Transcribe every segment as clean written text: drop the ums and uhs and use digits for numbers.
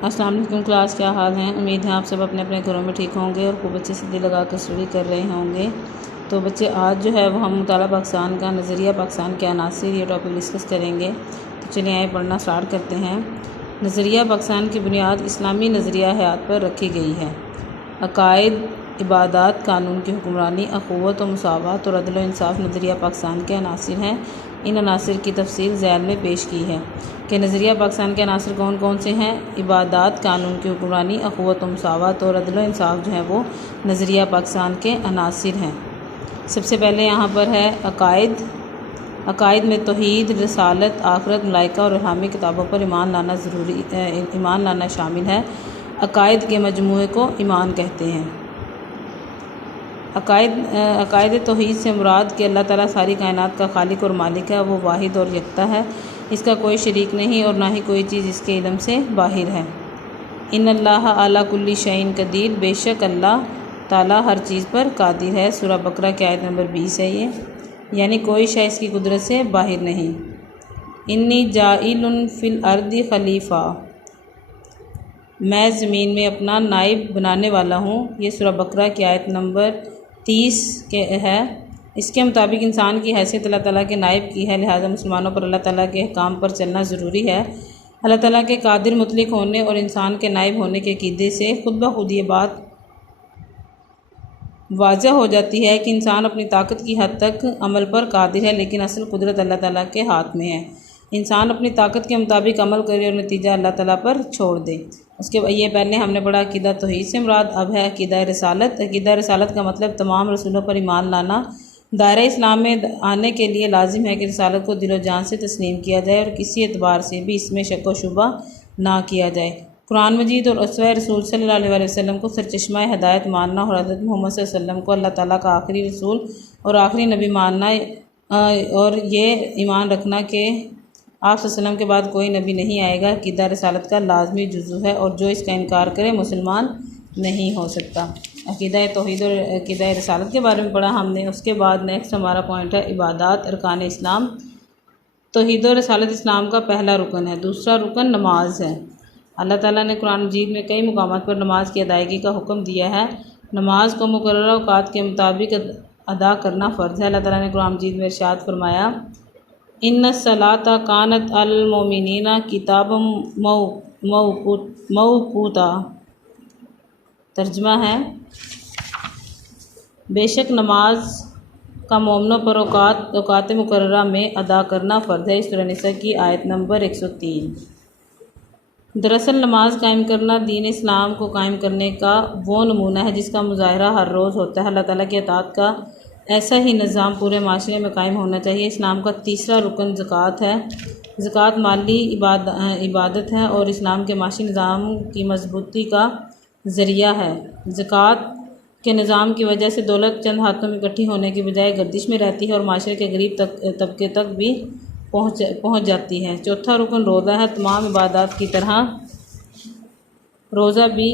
अस्सलाम वालेकुम क्लास, क्या हाल है। उम्मीद है आप सब अपने अपने घरों में ठीक होंगे और खूब अच्छे से दिल लगा कर स्टडी कर रहे होंगे। तो बच्चे, आज जो है वो हम मुताला पाकिस्तान का नज़रिया पाकिस्तान के अनासिर ये टॉपिक डिस्कस करेंगे। तो चलिए आए पढ़ना स्टार्ट करते हैं। नज़रिया पाकिस्तान की बुनियाद इस्लामी नज़रिया हयात पर रखी गई है। अकायद, इबादत, कानून की हुक्मरानी, अखुवत व मुसावत और अदल व इंसाफ नज़रिया पाकिस्तान के अनासिर हैं। इन अनासिर की तफसील ज़ैल में पेश की है कि नज़रिया पाकिस्तान के अनासिर कौन कौन से हैं। इबादत, कानून की हुक्मरानी, अखुवत व मुसावत और अदल व इंसाफ जो है वो नज़रिया पाकिस्तान के अनासिर हैं। सबसे पहले यहाँ पर है अकायद। अकायद में तौहीद, रसालत, आखरत, मलाइका और रूहानी किताबों पर ईमान लाना शामिल है। अकायद के मजमूए को ईमान कहते हैं। अकायद तौहीद से मुराद कि अल्लाह ताला सारी कायनात का खालिक और मालिक है। वो वाहिद और यकता है, इसका कोई शरीक नहीं और ना ही कोई चीज़ इसके इल्म से बाहिर है। इन्नल्लाह अला कुल्ली शैइन कदीर, बेशक अल्लाह ताला हर चीज़ पर कादिर है। सूरह बकरा की आयत नंबर 20 है ये, यानी कोई शय इसकी कुदरत से बाहिर नहीं। इन्नी जाइलुन फिल अर्दी खलीफा, मैं ज़मीन में अपना नाइब बनाने वाला हूँ। ये सूरह बकरा की आयत नंबर 30 के है। इसके मुताबिक इंसान की हैसियत अल्लाह ताला के नाइब की है, लिहाजा मुसलमानों पर अल्लाह ताला के काम पर चलना ज़रूरी है। अल्लाह ताला के कादिर मुतलिक होने और इंसान के नाइब होने के अक़ीदे से खुद ब खुद ये बात वाज़ह हो जाती है कि इंसान अपनी ताकत की हद तक अमल पर कादिर है, लेकिन असल कुदरत अल्लाह ताला के हाथ में है। इंसान अपनी ताकत के मुताबिक अमल करे और नतीजा अल्लाह ताला पर छोड़ दे। उसके ये पहले हमने पढ़ा अक़ीदा तौहीद से मुराद, अब है अक़ीदा रसालत। अक़ीदा रसालत का मतलब तमाम रसूलों पर ईमान लाना। दायरा इस्लाम में आने के लिए लाजिम है कि रसालत को दिलो जान से तस्लीम किया जाए और किसी एतबार से भी इसमें शक व शुबा ना किया जाए। कुरान मजीद और उसवा रसूल सल्लल्लाहु अलैहि वसल्लम को सरचश्मा हिदायत मानना और हज़रत मोहम्मद सल्लल्लाहु अलैहि वसल्लम को अल्लाह ताला का आखिरी रसूल और आखिरी नबी मानना, और ये ईमान रखना कि आप सल्लल्लाहु अलैहि वसल्लम के बाद कोई नबी नहीं आएगा, अक़ीदा रसालत का लाजमी जुज़ू है और जो इसका इनकार करे मुसलमान नहीं हो सकता। अक़ीदा तौहीद और अक़ीदा रसालत के बारे में पढ़ा हमने। उसके बाद नेक्स्ट हमारा पॉइंट है इबादत, अरकान इस्लाम। तौहीद और रसालत इस्लाम का पहला रुकन है। दूसरा रुकन नमाज है। अल्लाह ताला ने कुरान मजीद में कई मुकामात पर नमाज की अदायगी का हुक्म दिया है। नमाज को मुकर्रर औक़ात के मुताबिक अदा करना फ़र्ज़ है। अल्लाह ताला ने कुरान मजीद में इरशाद फरमाया, इन्ना सलाता कानत अलल मोमिनीना किताबम मौक़ूता। तर्जुमा है, बेशक नमाज का मोमिनों पर औक़ात मुकर्ररा में अदा करना फ़र्ज़ है। सूरह निसा की आयत नंबर 103। दरअसल नमाज कायम करना दीन इस्लाम को कायम करने का वो नमूना है जिसका मुज़ाहरा हर रोज़ होता है। अल्लाह ताला की अताअत का ऐसा ही निज़ाम पूरे माशरे में कायम होना चाहिए। इस्लाम का तीसरा रुकन ज़कात है। ज़कात माली इबादत है और इस्लाम के माशी निज़ाम की मजबूती का ज़रिया है। ज़कात के निज़ाम की वजह से दौलत चंद हाथों में इकट्ठी होने की बजाय गर्दिश में रहती है और माशरे के गरीब तबके तक भी पहुँच जाती है। चौथा रुकन रोज़ा है। तमाम इबादत की तरह रोज़ा भी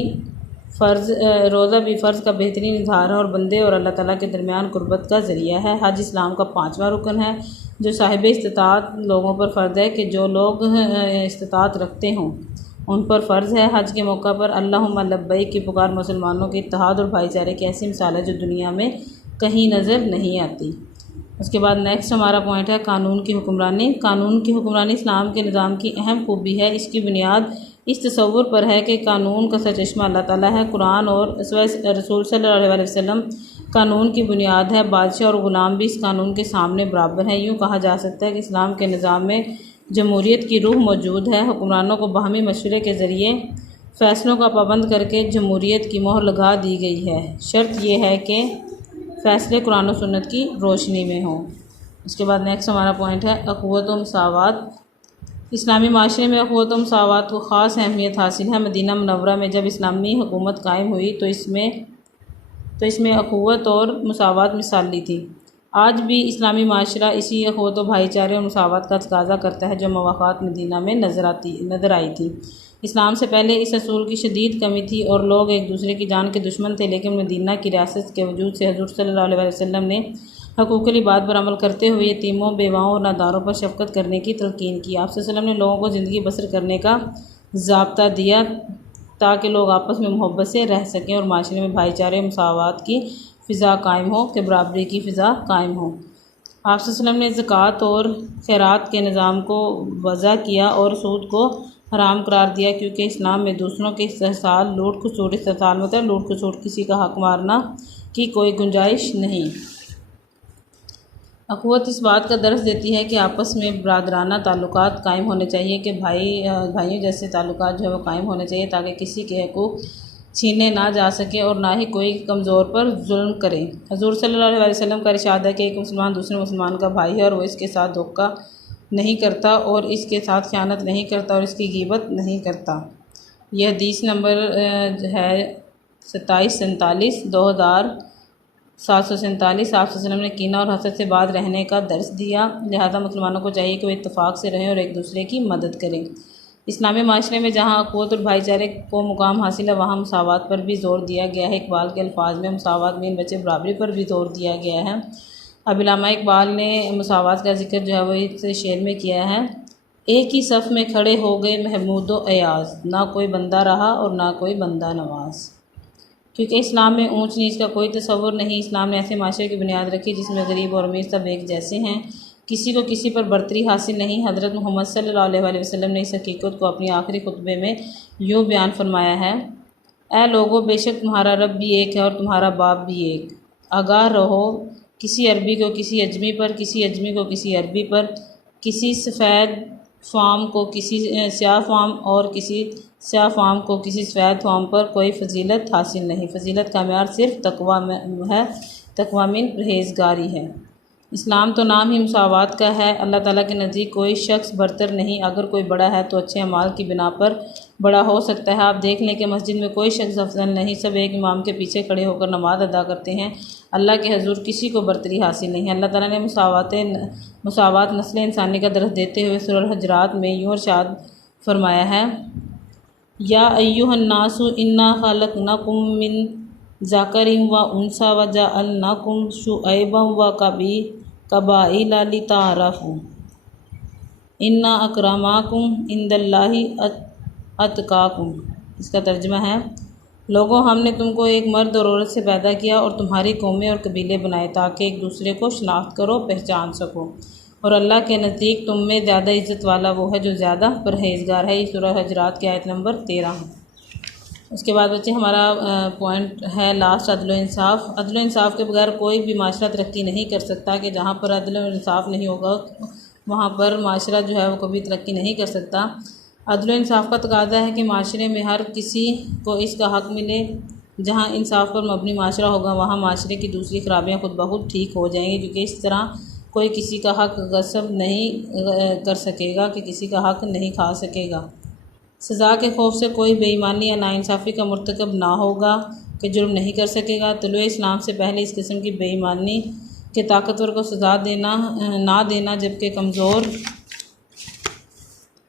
फ़र्ज़ का बेहतरीन इज़हार है और बंदे और अल्लाह ताला के दरमियान कुर्बत का ज़रिया है। हज इस्लाम का पाँचवा रुकन है जो साहिब इस्तिताअत लोगों पर फ़र्ज़ है कि जो लोग इस्तिताअत रखते हों उन पर फ़र्ज़ है। हज के मौका पर अल्लाहुम्मा लब्बैक की पुकार मुसलमानों के इत्तेहाद और भाईचारे की ऐसी मिसाल है जो दुनिया में कहीं नज़र नहीं आती। उसके बाद नेक्स्ट हमारा पॉइंट है कानून की हुक्मरानी। कानून की हुक्मरानी इस्लाम के निज़ाम की अहम खूबी है। इसकी बुनियाद इस तसव्वुर पर है कि कानून का सरचश्मा अल्लाह ताला है। कुरान और रसूल सल्लल्लाहु अलैहि वसल्लम कानून की बुनियाद है। बादशाह और ग़ुलाम भी इस कानून के सामने बराबर हैं। यूँ कहा जा सकता है कि इस्लाम के निज़ाम में जमहूरियत की रूह मौजूद है। हुक्मरानों को बाहमी मशवरे के ज़रिए फ़ैसलों का पाबंद करके जमहूरियत की मोहर लगा दी गई है। शर्त यह है कि फ़ैसले कुरान और सुन्नत की रोशनी में हों। उसके बाद नेक्स्ट हमारा पॉइंट है अखुवत व मुसावात। इस्लामी माशरे में अखुवत व मुसावात को ख़ास अहमियत हासिल है। मदीना मुनव्वरा में जब इस्लामी हुकूमत कायम हुई तो इसमें अखुवत और मुसावात मिसाली थी। आज भी इस्लामी माशरा इसी अखुवत व भाईचारे और मुसावात का तकाज़ा करता है जो मवाक़ात मदीना में नज़र आई थी। इस्लाम से पहले इस असूल की शदीद कमी थी और लोग एक दूसरे की जान के दुश्मन थे, लेकिन मदीना की रियासत के वजूद से हज़रत सल्लल्लाहु अलैहि वसल्लम ने हकूक़ुल इबाद पर अमल करते हुए यतीमों, बेवाओं और नादारों पर शफ़क़त करने की तलक़ीन की। आप सल्लल्लाहु अलैहि वसल्लम ने लोगों को ज़िंदगी बसर करने का ज़ाब्ता दिया ताकि लोग आपस में मोहब्बत से रह सकें और माशरे में भाईचारे मसावत की फ़िज़ा कायम हो, कि बराबरी की फ़िज़ा कायम हो। आप सल्लल्लाहु अलैहि वसल्लम ने ज़कात और खैरात के निज़ाम को वज़ा किया और सूद को हराम करार दिया, क्योंकि इस्लाम में दूसरों के इस्तेहसाल, लूट खसोट, इस्तेहसाल मतलब लूट खसोट, किसी का हक़ मारना की कोई गुंजाइश नहीं। अख़ुवत इस बात का दर्स देती है कि आपस में बरादराना ताल्लुकात कायम होने चाहिए, कि भाइयों जैसे ताल्लुकात जो है वो कायम होने चाहिए, ताकि किसी के हकूक़ छीने ना जा सके और ना ही कोई कमज़ोर पर जुल्म करे। हज़ूर सल्लल्लाहु अलैहि वसल्लम का इरशाद है कि एक मुसलमान दूसरे मुसलमान का भाई है और वो इसके साथ धोखा नहीं करता और इसके साथ ख़यानत नहीं करता और इसकी ग़ीबत नहीं करता। यह हदीस नंबर है 2747 2747। आप वसल्लम ने कीना और हसद से बात रहने का दर्स दिया, लिहाजा मुसलमानों को चाहिए कि वो इत्तफ़ाक़ से रहें और एक दूसरे की मदद करें। इस्लामी माशरे में जहाँ अख़ुवत और भाईचारे को मुकाम हासिल है, वहाँ मसावत पर भी ज़ोर दिया गया है। इकबाल के अल्फाज में मसावत में बच्चे बराबरी पर भी ज़ोर दिया गया है। अब अल्लामा इकबाल ने मसावत का जिक्र जो है वो इस शेर में किया है। एक ही सफ़ में खड़े हो गए महमूद व अयाज़, ना कोई बंदा रहा और ना कोई बंदा नवाज़। क्योंकि इस्लाम में ऊंच नीच का कोई तसव्वुर नहीं। इस्लाम ने ऐसे माशरे की बुनियाद रखी जिसमें गरीब और अमीर सब एक जैसे हैं, किसी को किसी पर बर्तरी हासिल नहीं। हज़रत मोहम्मद सल्लल्लाहु अलैहि वसल्लम ने इस हकीकत को अपनी आखिरी खुतबे में यूँ बयान फरमाया है, ऐ लोगो, बेशक तुम्हारा रब भी एक है और तुम्हारा बाप भी एक। आगाह रहो, किसी अरबी को किसी अजमी पर, किसी अजमी को किसी अरबी पर, किसी सफ़ेद फ़ाम को किसी स्याह फ़ाम और किसी स्याह फ़ाम को किसी सफ़ेद फ़ाम पर कोई फजीलत हासिल नहीं। फजीलत का म्यार सिर्फ तकवा में है, तकवा मिन परहेज़गारी है। इस्लाम तो नाम ही मुसावात का है। अल्लाह ताला के नज़दीक कोई शख्स बरतर नहीं। अगर कोई बड़ा है तो अच्छे अमाल की बिना पर बड़ा हो सकता है। आप देख लें कि मस्जिद में कोई शख्स अफजल नहीं, सब एक इमाम के पीछे खड़े होकर नमाज अदा करते हैं। अल्लाह के हजूर किसी को बरतरी हासिल नहीं है। अल्लाह ताला ने मुसावात नस्ल इंसानी का दर्स देते हुए सूरह हुजरात में यूँ इरशाद फरमाया है, या अय्युहन्नासु इन्ना खलक़नाकुम मिन ज़करिन व उन्सा व जअलनाकुम शुअयबन व कबाइला लिताअरफ़ू इन्ना अक्रमाकुम इंदल्लाहि अतकाकुम। इसका तर्जुमा है, लोगों, हमने तुमको एक मर्द और औरत से पैदा किया और तुम्हारी कौमें और कबीले बनाए ताकि एक दूसरे को शनाख्त करो, पहचान सको। और अल्लाह के नज़दीक तुम में ज़्यादा इज़्ज़त वाला वो है जो ज़्यादा परहेज़गार है। ये सूरह हुजरात की आयत नंबर 13 है। उसके बाद बच्चे हमारा पॉइंट है लास्ट, अदल व इंसाफ़। अदल व इंसाफ़ के बगैर कोई भी माशरा तरक्की नहीं कर सकता, कि जहाँ पर अदल व इंसाफ़ नहीं होगा वहाँ पर माशरा जो है वो कभी तरक्की नहीं कर सकता। अदल व इंसाफ़ का तकाज़ा है कि माशरे में हर किसी को इसका हक़ मिले। जहाँ इंसाफ़ पर मबनी माशरा होगा वहाँ माशरे की दूसरी खराबियाँ खुद ब खुद ठीक हो जाएंगी, क्योंकि इस तरह कोई किसी का हक़ गस्ब नहीं कर सकेगा, कि किसी का हक़ नहीं खा सकेगा। सज़ा के खौफ से कोई बेईमानी या नाइंसाफ़ी का मुर्तकब ना होगा, कि जुर्म नहीं कर सकेगा। तुलूए इस्लाम से पहले इस किस्म की बेईमानी के ताकतवर को सज़ा ना देना, जबकि कमज़ोर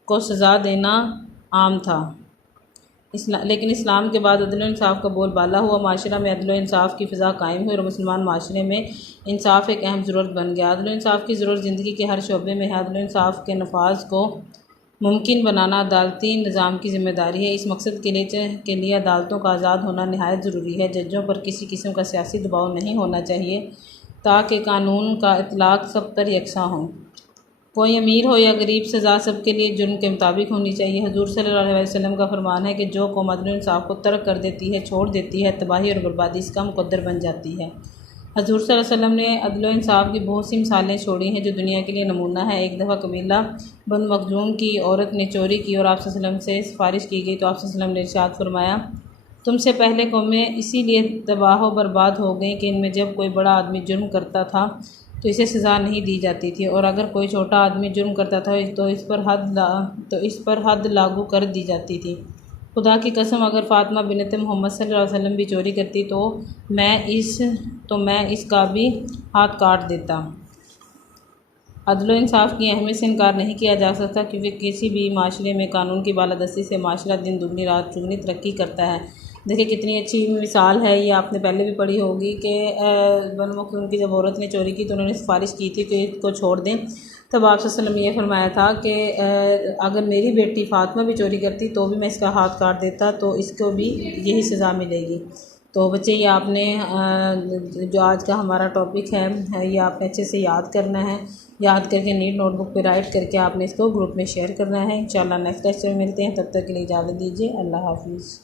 को सज़ा देना आम था। लेकिन इस्लाम के बाद अदल व इंसाफ़ का बोलबाला हुआ, माशरा में अदल व इंसाफ़ की फ़िज़ा कायम हुई और मुसलमान माशरे में इंसाफ़ एक अहम ज़रूरत बन गया। अदल व इंसाफ़ की ज़रूरत ज़िंदगी के हर शोबे में है। अदल व इंसाफ़ के नफाज को मुमकिन बनाना अदालती निज़ाम की ज़िम्मेदारी है। इस मकसद के लिए अदालतों का आज़ाद होना नहायत ज़रूरी है। जजों पर किसी किस्म का सियासी दबाव नहीं होना चाहिए, ताकि कानून का इतलाक़ सब तर यकसा हो। कोई अमीर हो या गरीब, सज़ा सबके लिए जुर्म के मुताबिक होनी चाहिए। हज़ूर सल्लल्लाहु अलैहि वसल्लम का फरमान है कि जो कौम अदल व इंसाफ़ को तर्क कर देती है, छोड़ देती है, तबाही और बर्बादी इसका मुक़द्दर बन जाती है। हज़ूर सल्लल्लाहु अलैहि वसल्लम ने अदल व इंसाफ़ की बहुत सी मिसालें छोड़ी हैं जो दुनिया के लिए नमूना है। एक दफ़ा कबीला बन मखज़ूम की औरत ने चोरी की और आप सल्लल्लाहु अलैहि वसल्लम से सिफारिश की गई, तो आप सल्लल्लाहु अलैहि वसल्लम ने इरशाद फरमाया, तुमसे पहले कौमें इसीलिए तबाह व बर्बाद हो गई कि इनमें जब कोई बड़ा आदमी जुर्म करता था तो इसे सज़ा नहीं दी जाती थी, और अगर कोई छोटा आदमी जुर्म करता था तो इस पर हद लागू कर दी जाती थी। खुदा की कसम, अगर फ़ातिमा बिनत मोहम्मद सल्लल्लाहु अलैहि वसल्लम भी चोरी करती तो मैं इसका भी हाथ काट देता। अदल व इंसाफ़ की अहमियत से इनकार नहीं किया जा सकता, क्योंकि किसी भी माशरे में कानून की बालादस्ती से माशरा दिन दुगनी रात चौगुनी तरक्की करता है। देखिए कितनी अच्छी मिसाल है, ये आपने पहले भी पढ़ी होगी कि बनु मखज़ूम की जब औरत ने चोरी की तो उन्होंने सिफारिश की थी कि इसको छोड़ दें, तब आप सल्लल्लाहु अलैहि वसल्लम ने ये फरमाया था कि अगर मेरी बेटी फ़ातिमा भी चोरी करती तो भी मैं इसका हाथ काट देता, तो इसको भी यही सज़ा मिलेगी। तो बच्चे ये आपने जो आज का हमारा टॉपिक है ये आपने अच्छे से याद करना है। याद करके नीट नोटबुक पे राइट करके आपने इसको ग्रुप में शेयर करना है। इंशाल्लाह नेक्स्ट लेक्चर में मिलते हैं, तब तक के लिए इजाज़त दीजिए। अल्लाह हाफिज़।